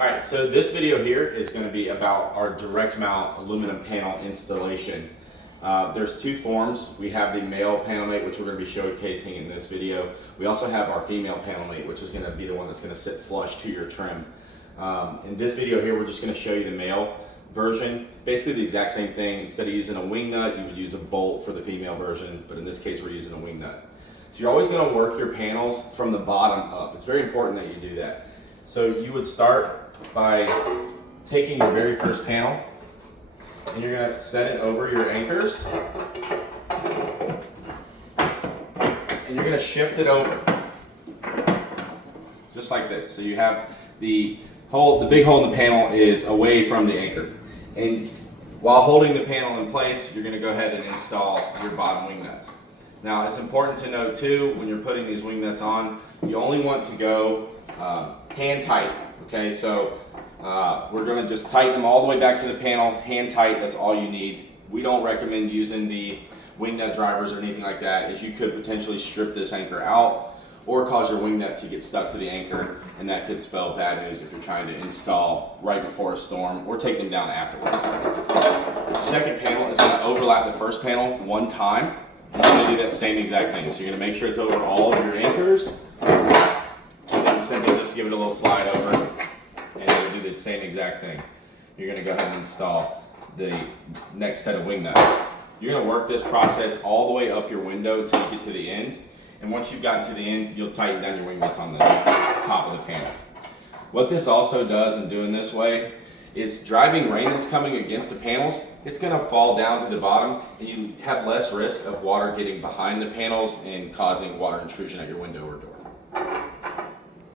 Alright, so this video here is going to be about our direct mount aluminum panel installation. There's two forms. We have the male panel mate, which we're going to be showcasing in this video. We also have our female panel mate, which is going to be the one that's going to sit flush to your trim. In this video here, we're just going to show you the male version. Basically the exact same thing. Instead of using a wing nut, you would use a bolt for the female version, but in this case we're using a wing nut. So you're always going to work your panels from the bottom up. It's very important that you do that. So you would start by taking your very first panel and you're going to set it over your anchors and you're going to shift it over just like this. So you have the big hole in the panel is away from the anchor, and while holding the panel in place you're going to go ahead and install your bottom wing nuts. Now it's important to note too, when you're putting these wing nuts on, you only want to go hand tight. Okay, so we're going to just tighten them all the way back to the panel, hand tight, that's all you need. We don't recommend using the wing nut drivers or anything like that, as you could potentially strip this anchor out or cause your wing nut to get stuck to the anchor, and that could spell bad news if you're trying to install right before a storm or take them down afterwards. The second panel is going to overlap the first panel one time, and you're going to do that same exact thing. So you're going to make sure it's over all of your anchors, and then simply just give it a little slide over, and you'll do the same exact thing. You're going to go ahead and install the next set of wing nuts. You're going to work this process all the way up your window until you get to the end, and once you've gotten to the end, you'll tighten down your wing nuts on the top of the panels. What this also does in doing this way is driving rain that's coming against the panels, it's going to fall down to the bottom, and you have less risk of water getting behind the panels and causing water intrusion at your window or door.